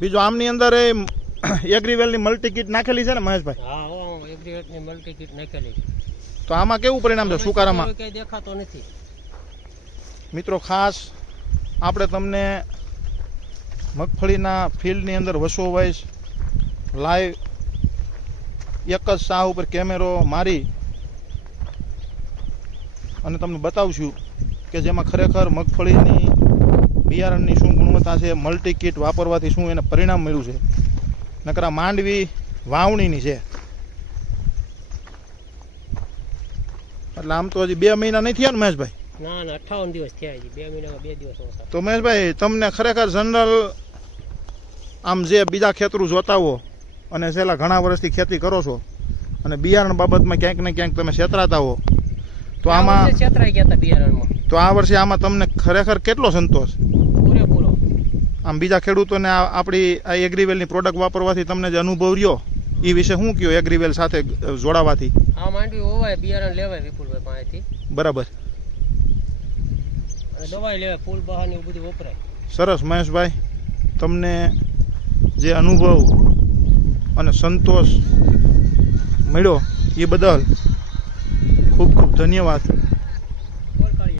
બીજું આમની અંદર એ એગ્રીવેલની મલ્ટી કીટ નાખેલી છે ને મહેશભાઈ? હા હો એગ્રીવેટની મલ્ટી કીટ નાખેલી. તો આમાં કેવું પરિણામ છે સુકારામાં? કઈ દેખાતો નથી મિત્રો ખાસ આપણે તમને મગફળીના ફિલ્ડની અંદર વસો વાઇસ લાઈવ એક જ સાહ ઉપર કેમેરો મારી અને તમને બતાવશું કે જેમાં ખરેખર મગફળીની બિયારણની શું ગુણવત્તા છે, મલ્ટી કીટ વાપરવાથી શું એને પરિણામ મળ્યું છે. નકરા માંડવી વાવણીની છે એટલે આમ તો હજી 2 મહિના નહીં થયા ને મહેશભાઈ? ના 58 દિવસ થયા છે. 2 મહિનામાં 2 દિવસ ઓછા. તો મહેશભાઈ તમને ખરેખર જનરલ આમ જે બીજા ખેતરું જોતા હો અને છેલ્લા ઘણા વર્ષથી ખેતી કરો છો અને બિયારણ બાબતમાં ક્યાંક ને ક્યાંક તમે છેતરાતા હો તો આમાં છેતરાઈ ગયા હતા બિયારણમાં. તો આ વર્ષે આમાં તમને ખરેખર કેટલો સંતોષ? પૂરેપૂરો. આમ બીજા ખેડૂતોને આપણી આ એગ્રીવેલની પ્રોડક્ટ વાપરવાથી તમને જે અનુભવ રહ્યો એ વિશે શું કહ્યું એગ્રીવેલ સાથે જોડાવાથી? આ માંડવી હોવાય બિયારણ લેવાય વિપુલભાઈ પાસેથી. બરાબર. અને દવાઈ લેવાય ફૂલ બહાર ને એવું બધું વપરાય. સરસ મહેશભાઈ, તમને જે અનુભવ અને સંતોષ મળ્યો એ બદલ ખૂબ ખૂબ ધન્યવાદ.